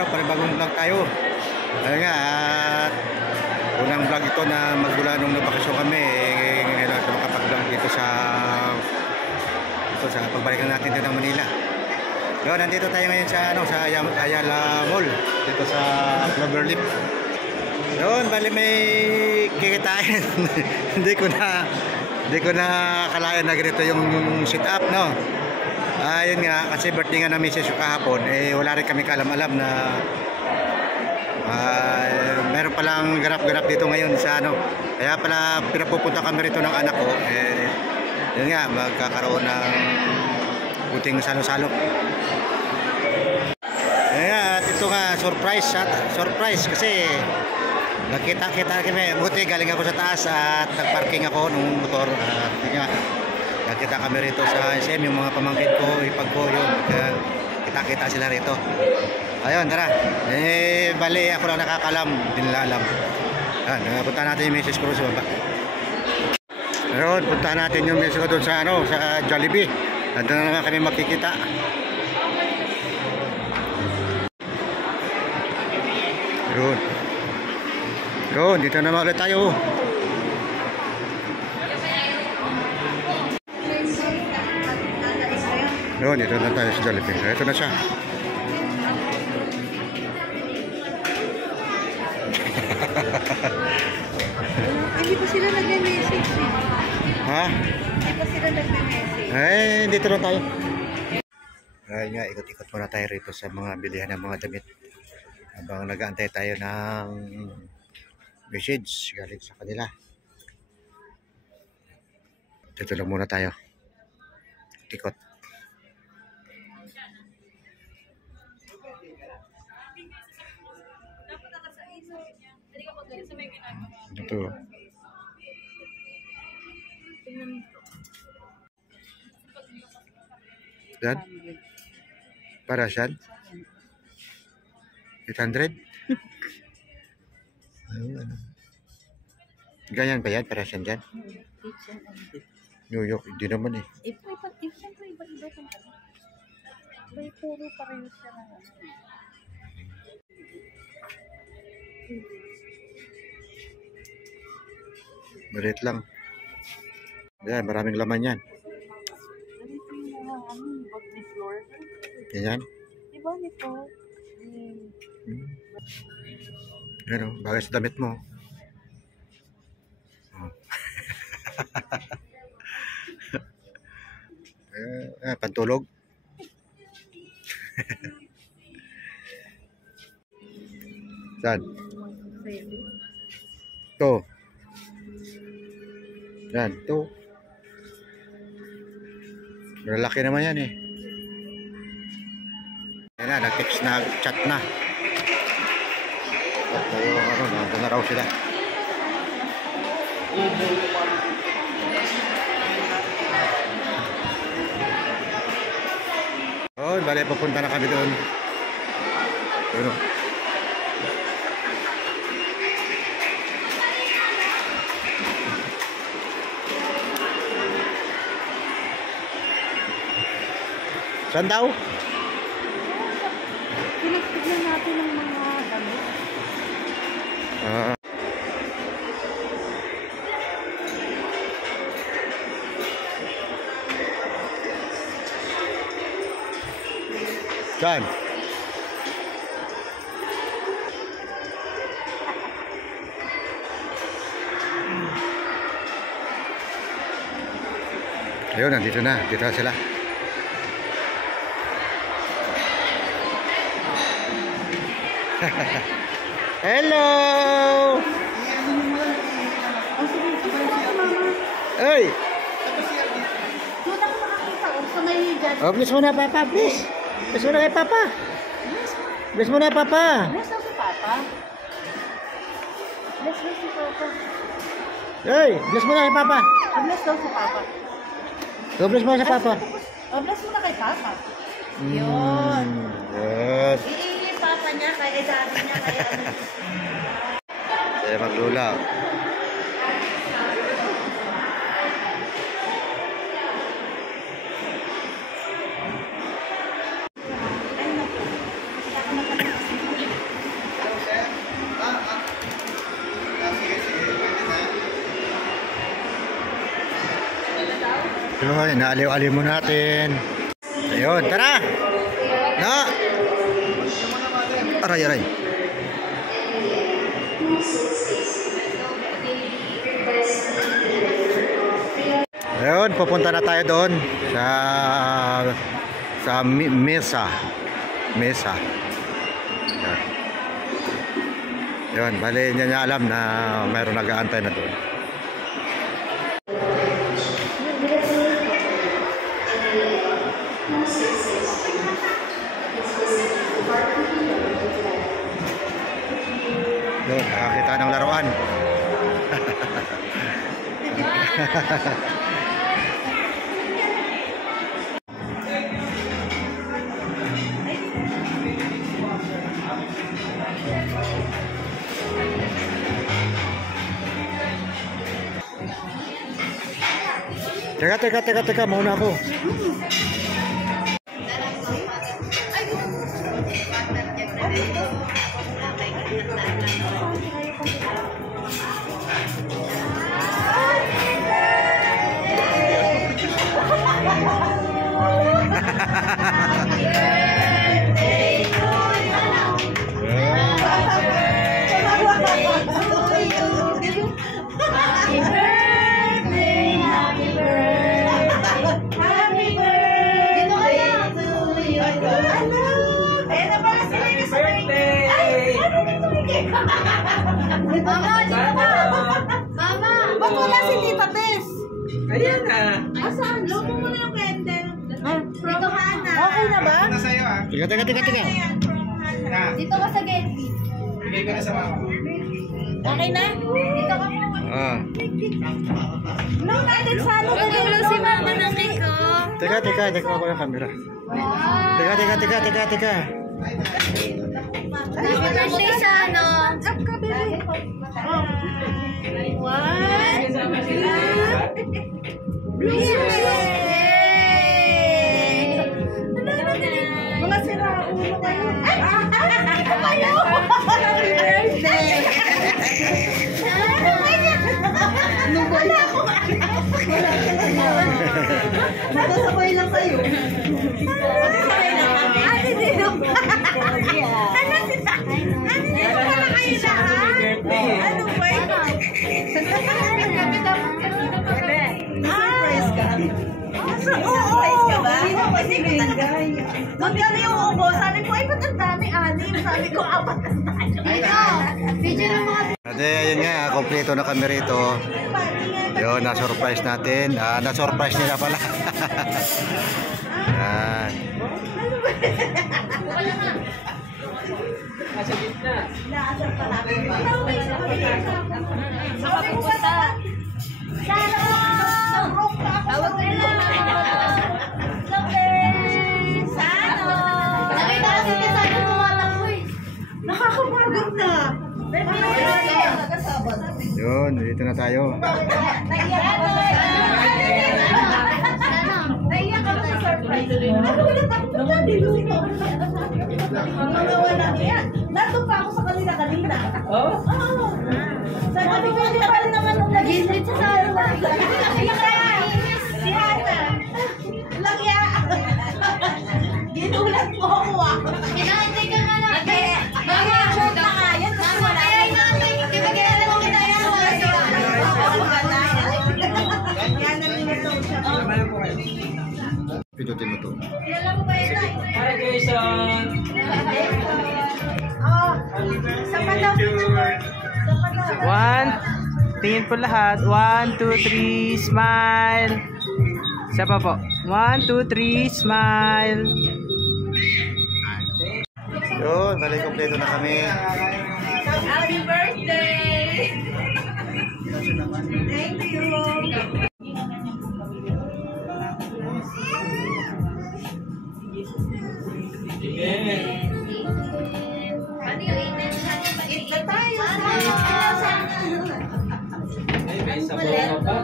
araw, panibagong vlog tayo. Ayun nga, at unang vlog ito na magmula nung nabakasyon kami. Ngayon lang makapag-vlog dito sa pagbalikan natin dito ng Manila. Yun, nandito tayo ngayon sa Ayala Mall, dito sa Cloverleaf. Yun, bali may kikitain. hindi ko na akalain na ganito yung sit up, no. Ayun nga, kasi birthday nga na misis yung kahapon, wala rin kami kalam-alam na meron palang ganap-ganap dito ngayon sa kaya pala pinapupunta kami rito ng anak ko. Yun nga, magkakaroon ng puting salo-salo. At ito nga, surprise kasi nakita kami. Buti galing ako sa taas at nagparking ako ng motor. Nakita kami rito sa SM, yung mga pamangkin ko, ipag ko yun. Kita sila rito. Ayun, tara. Bali ako lang nakakalam, hindi nila alam. Punta natin yung misis ko sa baba. Ayun, punta natin yung misis ko doon sa sa Jollibee. Nandun na naman kami makikita. Yun, dito naman ulit tayo. Yun, dito na tayo sa Jollibee. Ito na siya. Hindi pa sila nagme-message. Ha? Hindi pa sila nagme-message. Dito na tayo. Ayun nga, ikot-ikot muna tayo rito sa mga bilihan ng mga damit. Habang nag-aantay tayo ng message galing sa kanila. Dito lang muna tayo. Ikot. Ito. Yan? Para saan? 800? Ganyan ba yan? Para saan dyan? New York, hindi naman eh. Siyempre iba-iba kung ano. May puro pa rin siya ng ano. Maliit lang. Yan, maraming laman yan. Ganito yung mga bag ni floor. Ganyan? Diba nito? Yan o, bagay sa damit mo. Pantulog. Saan? Ito. Yan, ito. Malaki naman yan eh. Yan na, nag-text na, chat na. Nandun na raw sila. Bali, papunta na kami doon. Ano? Saan daw? Pinagtignan natin ng mga damit. Saan? Ayun, nandito na. Dito na sila. Hello! Hey! Doon ako makakita. Sa may dyan. Bless mo na, Papa. Bless. Bless mo na kay Papa. Bless mo na, Papa. Bless daw si Papa. Bless daw si Papa. Hey! Bless mo na kay Papa. Bless daw si Papa. Bless mo na sa Papa. Bless mo na kay Papa. Yun. Yes. Papa niya, kaya daddy niya, kaya ano. Kaya maglula. Yun, inaaliw-aliw mo natin. Ayun, tara! Na! Aray, aray. Ayun, pupunta na tayo doon sa mesa. Mesa. Ayun. Yun, bali niya alam na mayroon nag-aantay na doon. Yun, nakakita ng laruan. Teka, mauna ako. Mama, dito ka! Mama! Ba't wala si Tita Tess? Ayan na. Asan? Lobo mo na yung candle. Dito ka na. Okay na ba? Ito na sa'yo ah. Teka. Na. Dito ka sa Getty. Bigay ko na sa mama. Okay na? Dito ka po. Ah. No, natin sa ano ka lang si Mama ng cake ko. Teka ako yung camera. Teka. Happy birthday sa ano? One. Mga sira ulo kayo. Ito kayo. Happy birthday. Wala ako. Nakasabay lang kayo. Ano dito? Ano sila? Ano dito pala kayo lahat? Ano ba ito? Surprise ka? Surprise ka ba? Kasi ko talaga. Magkano yung ubo? Sabi ko, ay ba't ang dami? Anim. Sabi ko, apat ang dami. Video ng mga... Ate, ayun nga, kompleto na kami rito. Yun, na-surprise natin. Na-surprise nila pala. Yan. Nasa gitna. Sa pagpunta. Tawag ka na. Sano? Nakita kasi niya sa akin tumatakbo eh. Nakakapagod na. Yun, dito na tayo. Naiyak ako sa surprise. Ano ulit ako? Mga walang yan. Nandun pa ako sa kanina. Oh? Oo. Sabi ko, hindi pa rin naman nung nag-iinit sa sarwa. Si Hana. Langya. Ginulat mo ako ah. Kinahintay ka nga lang. Mama, shoot na nga. Yan, kasi wala. Di ba ginala mo kita yan? Yan na minuto siya. Pinutin mo to. Kilala mo ba yun? Hi, Jason. Oh, sa palaw. Sa palaw. One, tingin po lahat. 1, 2, 3, smile. Isa pa po. 1, 2, 3, smile. Yun, bali kompleto na kami. Happy birthday! Thank you! Eat na tayo! May sabaw pa.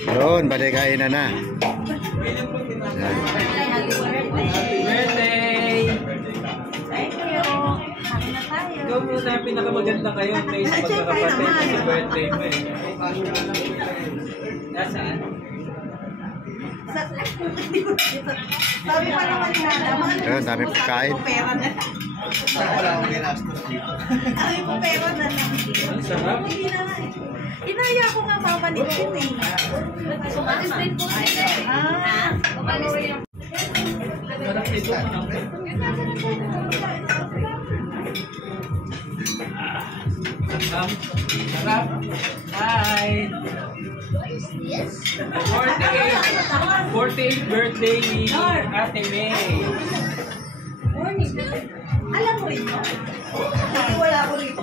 Yun, bali kain na. Happy birthday! Thank you! Kain na tayo! Ikaw muna pinakamaganda kayo may sa pagkakapatid sa birthday mo eh. Nasaan? Sabi pa naman ni Nana, Ayun, dami pagkain. pera na. Sabi ko pera na lang. Ang sarap. Hindi na nga eh. Inaya ko nga mamanig din eh. Umalis din po sila eh. Ah, Umalis din. Sarap nito. Sarap. Hi. 48th birthday ni Ate May. alam mo rin yun? Hindi wala ko rito.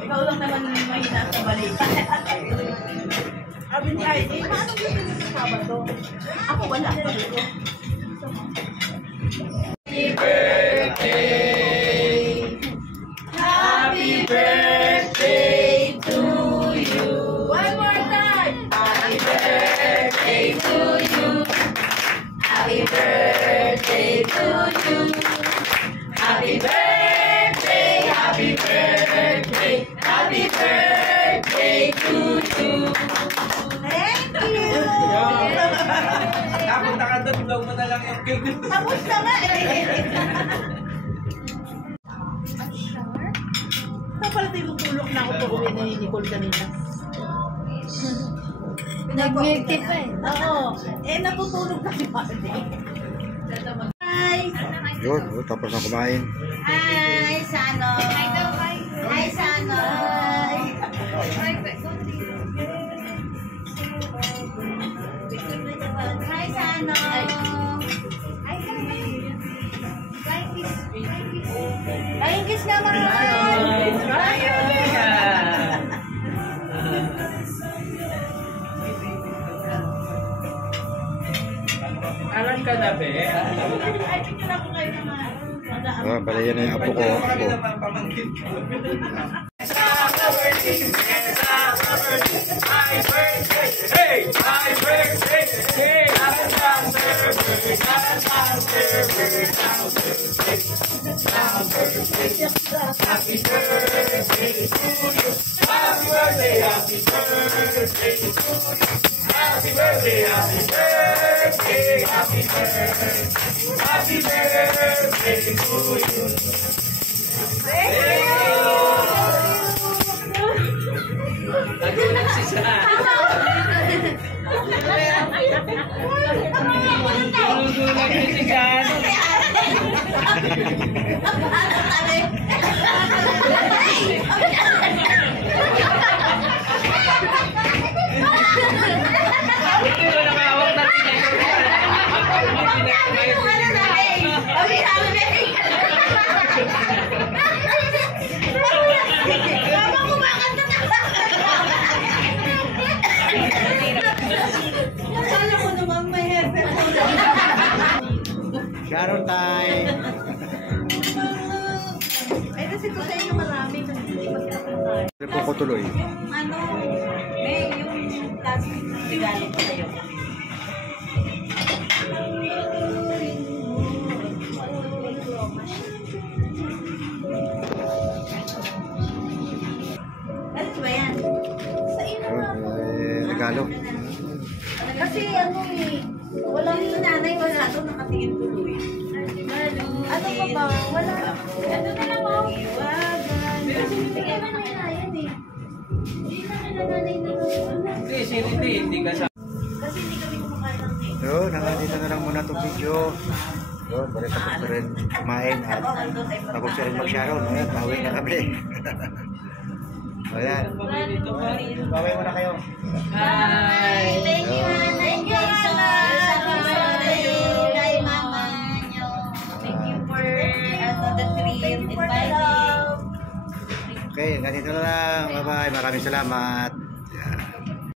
Ikaw lang naman yung mahina sa balita. Sabi ni Heidi, paano gusto niyo sa Sabado? Ako wala ko rito. Happy birthday to you. One more time. Happy birthday to you. Happy birthday to you. Happy birthday, happy birthday, happy birthday to you. Thank you. Napunta ka doon, vlog mo na lang yung cake. Tapos na nga eh. Pala tinutulog na ako pag uwi ni Nicole kanina. Nag-milk pa eh. Oo. Eh, natutulog na si Marty. Hi! Yun, tapos na kumain. Hi, Sano! Hi, Sano! Hi, Sano! Ay, kiss naman! Alam ka na, be? Ay, picture ako kayo naman. Bali yan na yung apo ko. Apo. Sharon time! Ay, kasi ito sa inyo marami kasi hindi pa sila kumakain. Ano po ko tuloy? Yung ano, may yung plastic na regalo ko sa'yo. Ano ba yan? Sa inyo nga po. Regalo. Kasi ano eh, walang nanay, wala doon nakatingin tuloy. Ano pa ba? Wala. Ano na lang ako? Iwagan. Bigay mo na kaya yan eh. Hindi na nananay na wala. Hindi, si Rene, hindi ka sa... Kasi hindi kami kumakain ng cake. Yun, hanggang dito na lang muna itong video. Yun, bali tapos na rin kumain at tapos na rin mag-sharon. Ayan, bawi na kami. Ayan. Bawi muna kayo. Hi! Thank you, Thank you, kay mama nyo. Thank you for the treat. Inviting. Okay, hanggang dito na lang. Bye-bye. Maraming salamat.